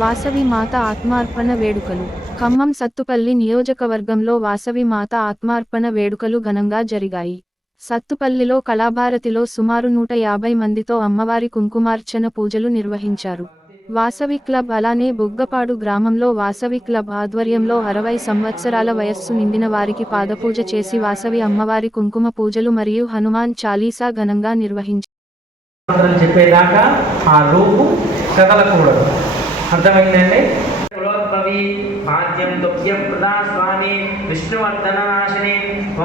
వాసవి మాత ఆత్మార్పణ వేడుకలు. ఖమ్మం సత్తుపల్లి నియోజకవర్గంలో వాసవి మాత ఆత్మార్పణ వేడుకలు ఘనంగా జరిగాయి. సత్తుపల్లిలో కళాభారతిలో సుమారు నూట యాభై మందితో అమ్మవారి కుంకుమార్చన పూజలు నిర్వహించారు. వాసవి క్లబ్ అలానే బుగ్గపాడు గ్రామంలో వాసవి క్లబ్ ఆధ్వర్యంలో అరవై సంవత్సరాల వయస్సు నిండిన వారికి పాదపూజ చేసి వాసవి అమ్మవారి కుంకుమ పూజలు మరియు హనుమాన్ చాలీసా ఘనంగా నిర్వహించారు చెప్పేదాకా ఆ రూపు కదలకూడదు. అర్థమైందండి కులోద్భవి భాగ్యం దుఃఖ్యం ప్రదా స్వామి విష్ణువర్ధన నాశిని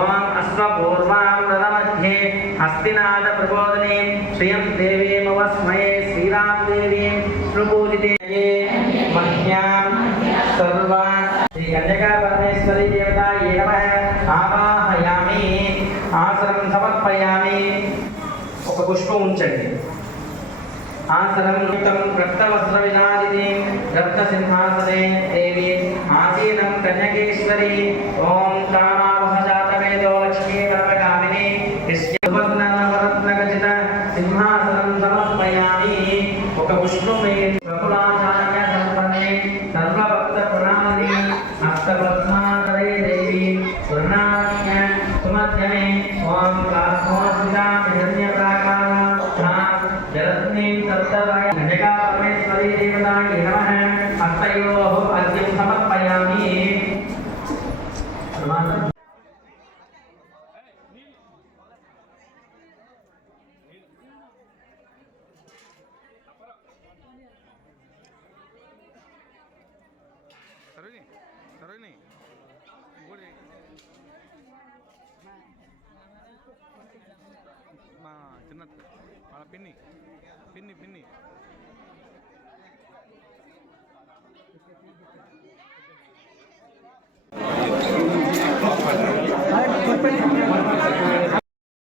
ఓం అశ్వపూర్వామృత మధ్యే హస్తినాథ ప్రబోధనే శ్రియం దేవీమవస్మయే శ్రీరామ్ దేవీం విష్ణుపూజితే మహ్యాం సర్వా శ్రీ కన్యకా పరమేశ్వరి దేవతాయే నమః ఆవాహయామి ఆసనం సమర్పయామి ఒక పుష్పం ఉంచండి ఆసనం యుక్తం రక్తవస్త్ర వినాదిని రక్త సింహాసనే దేవి ఆసీనం కన్యకేశ్వరి. ఓం కామావహ జాతవేదో లక్ష్మీ పరమగామిని నవరత్నగజిత సింహాసనం సమర్పయామి. ఒక పుష్పం వేయండి బహుళాచార్య సంపన్నే సర్వభక్త ప్రణాళిని హస్తపద్మాకరే దేవి. స్వర్ణాజ్ఞ సుమధ్యమే. ఓం కాస్మోస్మితాం హిరణ్యప్రాకారం జలస్మిన్ సప్తవయ గజగా పరమేశ్వరీ దేవతాయ నమః హస్తయోః అర్ఘ్యం సమర్పయామి సరోజిని సరోజిని ఇంకోటి మా చిన్న Malapini.